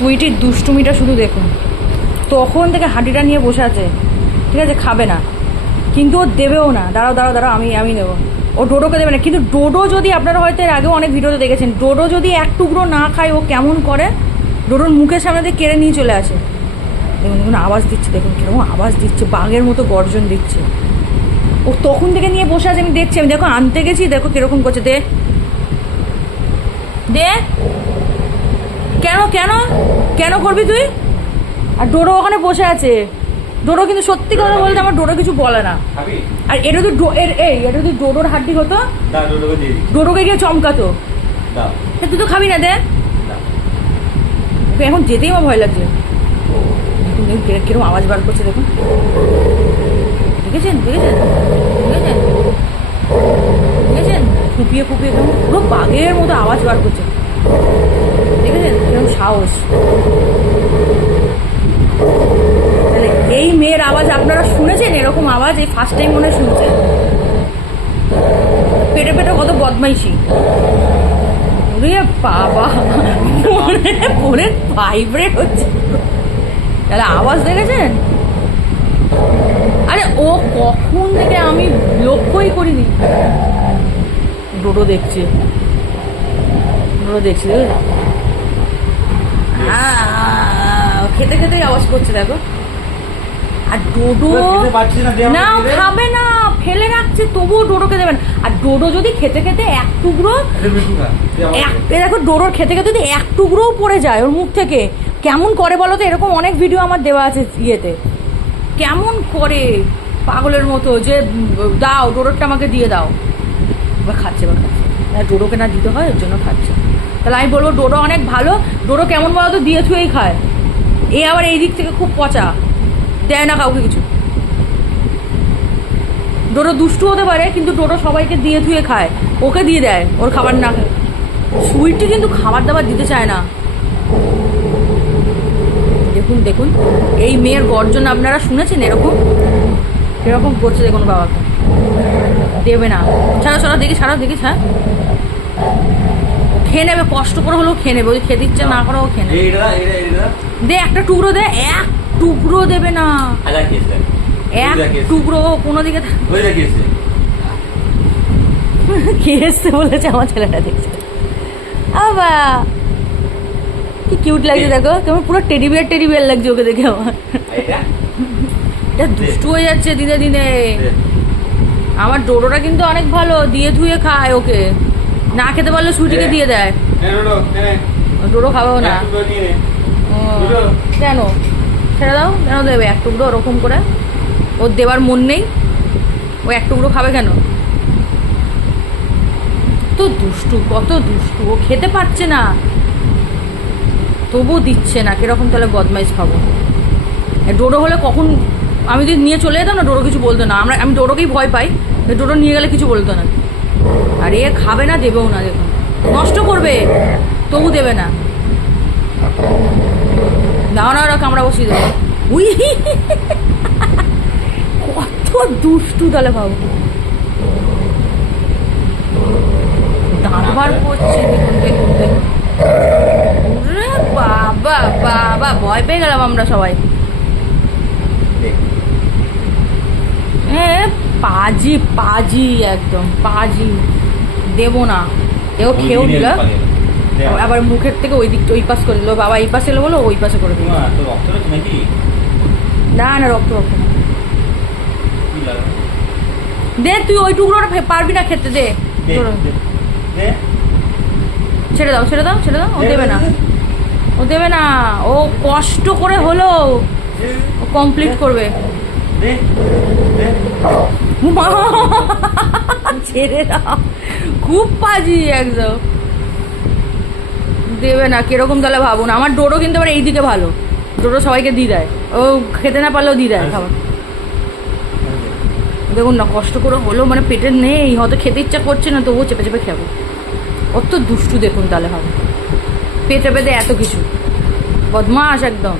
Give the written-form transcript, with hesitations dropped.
সুইটির দুষ্টুমিটা শুধু দেখুন, তখন থেকে হাঁটিটা নিয়ে বসে আছে, ঠিক আছে, খাবে না কিন্তু ও দেবেও না। দাঁড়াও দাঁড়াও দাঁড়াও, আমি নেবো। ও ডোডোকে দেবে না, কিন্তু ডোডো যদি, আপনারা হয়তো এর আগেও অনেক ভিডিওতে দেখেছেন, ডোডো যদি এক টুকরো না খায় ও কেমন করে, ডোডোর মুখের সামনে দিয়ে কেড়ে নিয়ে চলে আসে। দেখুন দেখুন আওয়াজ দিচ্ছে, দেখুন কিরকম আওয়াজ দিচ্ছে, বাঘের মতো গর্জন দিচ্ছে। ও তখন থেকে নিয়ে বসে আছে, আমি দেখছি, আমি দেখো আনতে গেছি, দেখো কিরকম করছে। দে দে, কেন কেন কেন করবি তুই? আর ডোডো ওখানে বসে আছে। ডোডো কিন্তু সত্যি কথা বলতে আমার ডোডো কিছু বলে না। আর এটা যদি এটা যদি ডোডোর হাড্ডি হতো, ডোডোকে গিয়ে চমকাতো। তুই তো খাবি না, দে। এখন যেতেই আমার ভয় লাগছে। কিরকম আওয়াজ বার করছে দেখুন, দেখেছেন দেখেছেন দেখেছেন দেখেছেন, ফুপিয়ে ফুপিয়ে কেমন পুরো বাঘের মতো আওয়াজ বার করছে, দেখেছেন কিরকম সাহস। তাহলে এই মেয়ের আওয়াজ আপনারা শুনেছেন? এরকম আওয়াজ এই ফার্স্ট টাইম মনে শুনছেন। পেটে পেটে কত বদমাইশি, ওরে বাবা, মনে ভাইব্রেট হচ্ছে। তাহলে আওয়াজ দেখেছেন? আরে ও কখন থেকে আমি লক্ষ্যই করিনি। ডোডো দেখছে, ডোডো দেখছে, খেতে খেতেই আওয়াজ করছে দেখো। আর ডোডো না খাবে না, ফেলে রাখছে, তবুও ডোডোকে দেবেন। আর ডোডো যদি খেতে খেতে এক টুকরো, দেখো ডোডোর খেতে খেতে যদি এক টুকরোও পড়ে যায় ওর মুখ থেকে, কেমন করে বলো তো? এরকম অনেক ভিডিও আমার দেওয়া আছে ইয়েতে, কেমন করে পাগলের মতো, যে দাও ডোডোরটা আমাকে দিয়ে দাও। এবার খাচ্ছে, এবার খাচ্ছে, ডোডোকে না দিতে হয়, ওর জন্য খাচ্ছে। তাহলে আমি বলবো ডোডো অনেক ভালো। ডোডো কেমন বলো তো? দিয়ে থুয়েই খায়। এ আবার এই দিক থেকে খুব পচা, দেয় না কাউকে কিছু। ডোডো দুষ্টু হতে পারে, কিন্তু ডোডো সবাইকে দিয়ে থুয়ে খায়, ওকে দিয়ে দেয় ওর খাবার না খায়। সুইটি কিন্তু খাবার দাবার দিতে চায় না। দেখুন দেখুন এই মেয়ের গর্জন আপনারা শুনেছেন? এরকম এরকম করছে দেখুন, বাবাকে দেবে না। ছাড়া ছাড়া দেখি, ছাড়া দেখি, হ্যাঁ খেয়ে নেবে, কষ্ট করে হলেও খেয়ে নেবে। ওই খেতে ইচ্ছে না করেও খেয়ে নেবে। দে একটা টুকরো, দে এক টুকরো, দেবে না এক টুকরো। কোনো দিকে খেয়ে এসছে বলেছে আমার ছেলেটা, দেখছে আবা কি কিউট লাগছে দেখো, কেমন পুরো টেডি বিয়ার লাগছে ওকে দেখে আমার। এটা দুষ্টু হয়ে যাচ্ছে দিনে দিনে। আমার ডোডোটা কিন্তু অনেক ভালো, দিয়ে ধুয়ে খায় ওকে, না খেতে পারলে সুইটিকে দিয়ে দেয়। ডোডো খাবেও না কেন? ছেড়ে দাও, কেন দেবে এক টুকরো ওরকম করে? ওর দেওয়ার মন নেই, ও এক টুকরো খাবে কেন? তো দুষ্টু, কত দুষ্টু, ও খেতে পারছে না তবু দিচ্ছে না, কিরকম তাহলে বদমাইশ খাবো। ডোডো হলে কখন আমি যদি নিয়ে চলে যেতাম না, ডোডো কিছু বলতো না। আমি ডোডোকেই ভয় পাই, ডোডো নিয়ে গেলে কিছু বলতো না। আর এ খাবে না, দেবেও না, দেখুন নষ্ট করবে তবু দেবে না। দাও না, ওরা কামড়া বসিয়ে দেবে। উই কত দুষ্টু তাহলে ভাবো, দাঁত বার করছে, দেখুন দেখুন দেখুন। বাবা বাবা, ভয় পেয়ে গেলাম আমরা সবাই। পাজি পাজি, একদম পাজি, দেবো না। এও খেয়েও দিল, আবার মুখের থেকে ওই দিকটা ওই পাশ করে দিল। বাবা এই পাশে এলো বলো, ওই পাশে করে দিল। না না, রক্ত রক্ত না। দে তুই ওই টুকরোটা পারবি না খেতে, দে। ছেড়ে দাও ছেড়ে দাও ছেড়ে দাও, ও দেবে না, ও দেবে না। ও কষ্ট করে হলো ও কমপ্লিট করবে। ছেড়ে দাও, খুব পাজি একদম, দেবে না। কিরকম তাহলে ভাবুন। আমার ডোডো কিন্তু আবার এইদিকে ভালো, ডোডো সবাইকে দিয়ে দেয়, ও খেতে না পারলেও দিয়ে দেয় খাবার। দেখুন না, কষ্ট করে হলো, মানে পেটে নেই, হয়তো খেতে ইচ্ছা করছে না, তবুও চেপে চেপে খাবো। অত দুষ্টু দেখুন তাহলে হবে, পেটে পেটে এত কিছু, বদমাস একদম।